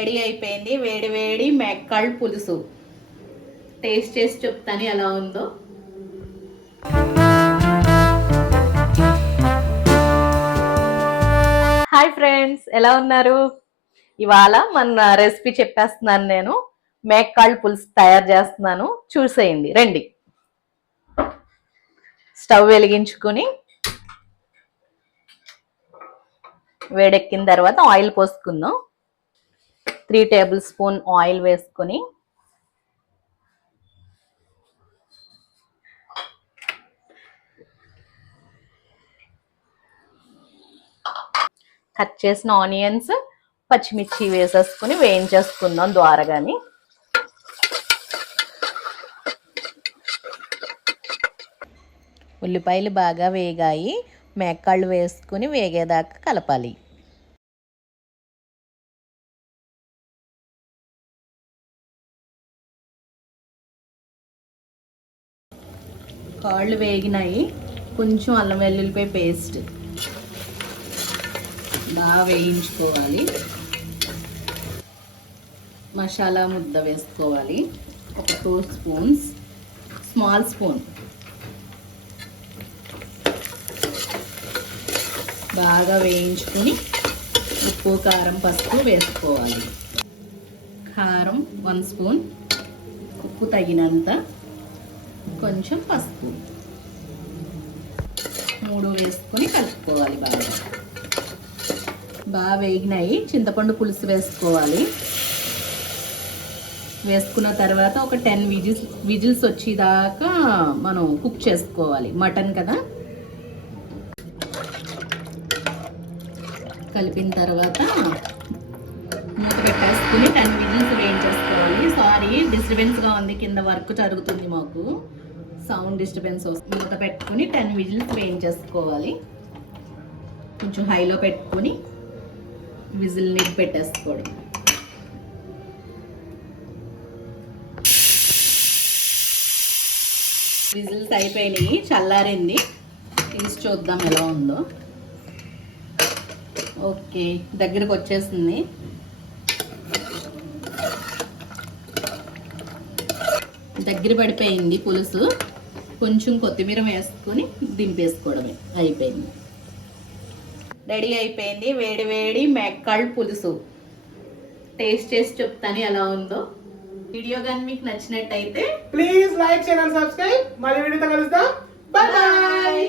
Ready అయిపోయింది వేడి వేడి మేకకాళ్ళు పులుసు. టేస్ట్ చేసి చెప్తాను ఎలా ఉందో. హాయ్ ఫ్రెండ్స్, ఎలా ఉన్నారు? ఇవాళ మన రెసిపీ చెప్పేస్తున్నాను. నేను మేకకాళ్ళు పులుసు తయారు చేస్తున్నాను, చూసేయండి రండి. స్టవ్ వెలిగించుకొని వేడెక్కిన తర్వాత ఆయిల్ పోసుకుందాం. 3 టేబుల్ స్పూన్ ఆయిల్ వేసుకొని కట్ చేసిన ఆనియన్స్, పచ్చిమిర్చి వేసేసుకుని వేయించేసుకుందాం ద్వారగాని. ఉల్లిపాయలు బాగా వేగాయి, మేకకాళ్ళు వేసుకుని వేగేదాకా కలపాలి. కాళ్ళు వేగినాయి, కొంచెం అల్లం వెల్లుల్లిపాయ పేస్ట్ బాగా వేయించుకోవాలి. మసాలా ముద్ద వేసుకోవాలి, ఒక 2 స్పూన్స్, స్మాల్ స్పూన్. బాగా వేయించుకొని ఉప్పు, కారం, పసుపు వేసుకోవాలి. కారం 1 స్పూన్, ఉప్పు తగినంత, కొంచెం పసుపు 3 వేసుకొని కలుపుకోవాలి. బాగా వేగినాయి. చింతపండు పులుసు వేసుకోవాలి. వేసుకున్న తర్వాత ఒక 10 విజిల్స్ వచ్చేదాకా మనం కుక్ చేసుకోవాలి. మటన్ కదా. కలిపిన తర్వాత మూత పెట్టేసుకుని 10 విజిల్స్ వేయించేసుకోవాలి. సారీ, డిస్టర్బెన్స్గా ఉంది, కింద వర్క్ జరుగుతుంది మాకు, సౌండ్ డిస్టర్బెన్స్ వస్తుంది. మూత పెట్టుకుని 10 విజిల్స్ వేయించేసుకోవాలి. కొంచెం హైలో పెట్టుకుని విజిల్ లిడ్ పెట్టేసుకోవడం. విజిల్స్ అయిపోయినాయి, చల్లారింది. తీసి చూద్దాం ఎలా ఉందో. ఓకే, దగ్గరకు వచ్చేసింది. దగ్గర పడిపోయింది పులుసు. కొంచెం కొత్తిమీర వేసుకొని దింపేసుకోవడమే, అయిపోయింది. రెడీ అయిపోయింది వేడి వేడి మేకకాళ్ళు పులుసు. టేస్ట్ చేసి చెప్తాను ఎలా ఉందో. వీడియో కానీ మీకు నచ్చినట్టయితే please like, share and subscribe. మళ్ళీ వీడియోతో కలుద్దాం. Bye bye.